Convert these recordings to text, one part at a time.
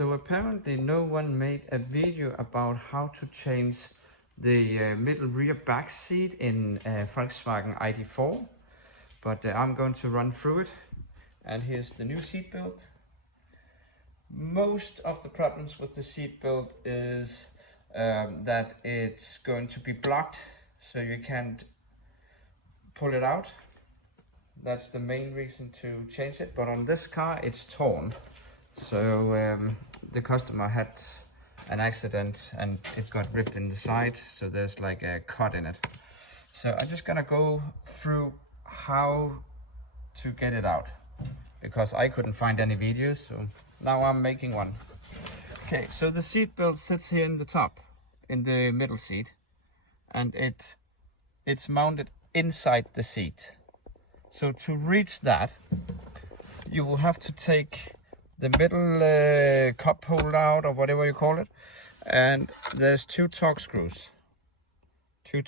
So apparently no one made a video about how to change the middle rear back seat in Volkswagen ID.4, but I'm going to run through it. And here's the new seat belt. Most of the problems with the seat belt is that it's going to be blocked, so you can't pull it out. That's the main reason to change it, but on this car it's torn. So the customer had an accident and it got ripped in the side, so there's like a cut in it. So I'm just gonna go through how to get it out, because I couldn't find any videos, so now I'm making one. Okay, so the seat belt sits here in the top, in the middle seat, and it's mounted inside the seat. So to reach that, you will have to take the middle cup holder out, or whatever you call it, and there's two torque screws. Okay,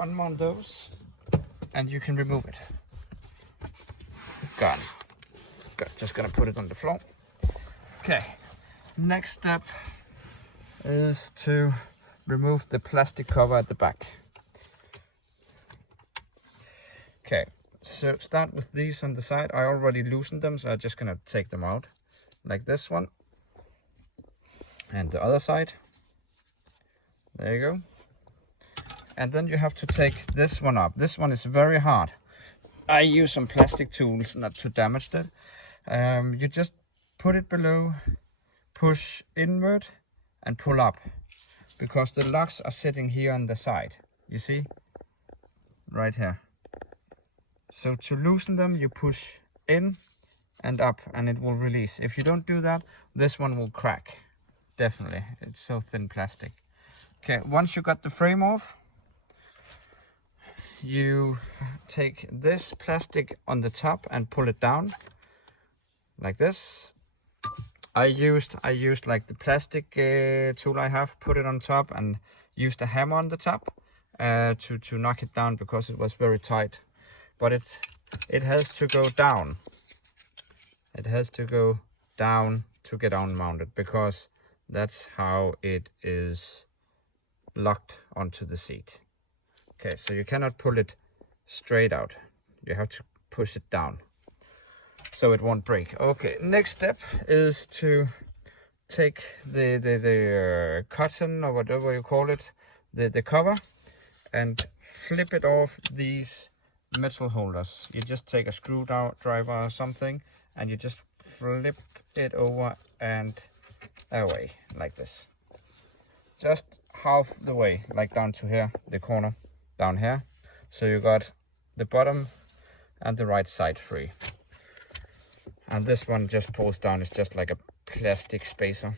unmount those and you can remove it. Gone. Just gonna put it on the floor. Okay, next step is to remove the plastic cover at the back. Okay, so start with these on the side. I already loosened them, so I'm just gonna take them out, like this one, and the other side. There you go. And then you have to take this one up. This one is very hard. I use some plastic tools not to damage that. You just put it below, push inward, and pull up, because the locks are sitting here on the side. You see, right here. So to loosen them, you push in and up, and it will release. If you don't do that, this one will crack. Definitely, it's so thin plastic. Okay, once you got the frame off, you take this plastic on the top and pull it down like this. I used like the plastic tool I have, put it on top and used a hammer on the top to knock it down, because it was very tight. But it has to go down. It has to go down to get unmounted, because that's how it is locked onto the seat. Okay, so you cannot pull it straight out. You have to push it down so it won't break. Okay, next step is to take the cotton, or whatever you call it, the cover, and flip it off these metal holders. You just take a screwdriver or something and you just flip it over and away like this. Just half the way, like down to here, the corner down here. So you got the bottom and the right side free. And this one just pulls down. It's just like a plastic spacer.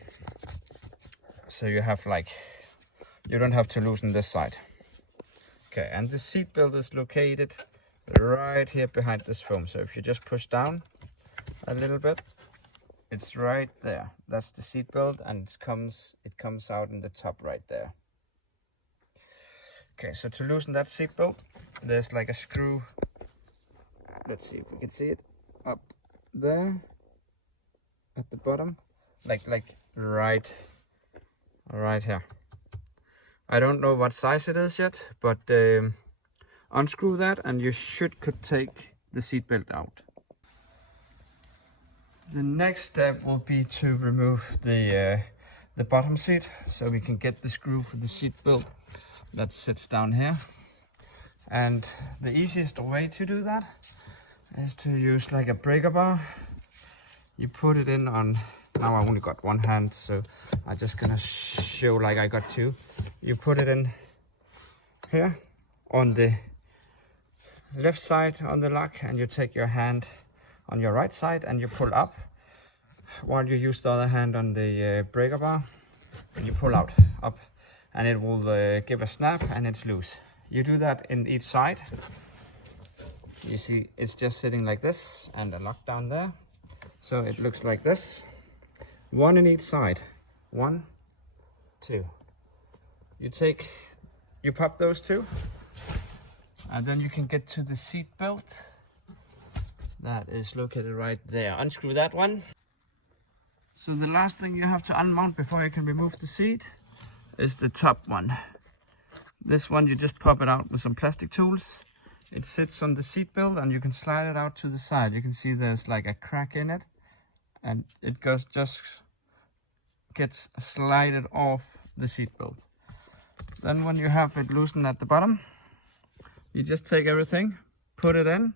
So you have you don't have to loosen this side. Okay, and the seat belt is located right here behind this foam. So if you just push down a little bit, it's right there. That's the seat belt, and it comes out in the top right there. Okay, so to loosen that seat belt, there's like a screw. Let's see if we can see it up there at the bottom, like right here. I don't know what size it is yet, but unscrew that and you could take the seat belt out. The next step will be to remove the bottom seat, so we can get the screw for the seat belt that sits down here. And the easiest way to do that is to use like a breaker bar. You put it in on, now I only got one hand, so I'm just gonna show like I got two. You put it in here on the left side on the lock, and you take your hand on your right side and you pull up, while you use the other hand on the breaker bar, and you pull out up, and it will give a snap and it's loose. You do that in each side. You see it's just sitting like this, and a lock down there, so it looks like this. One in each side. 1, 2. You pop those two, and then you can get to the seat belt that is located right there. Unscrew that one. So the last thing you have to unmount before you can remove the seat is the top one. This one you just pop it out with some plastic tools. It sits on the seat belt and you can slide it out to the side. You can see there's like a crack in it and it just gets slided off the seat belt. Then when you have it loosened at the bottom, you just take everything, put it in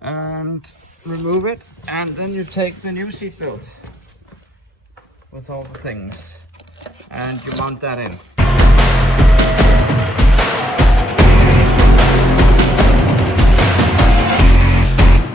and remove it, and then you take the new seat belt with all the things and you mount that in.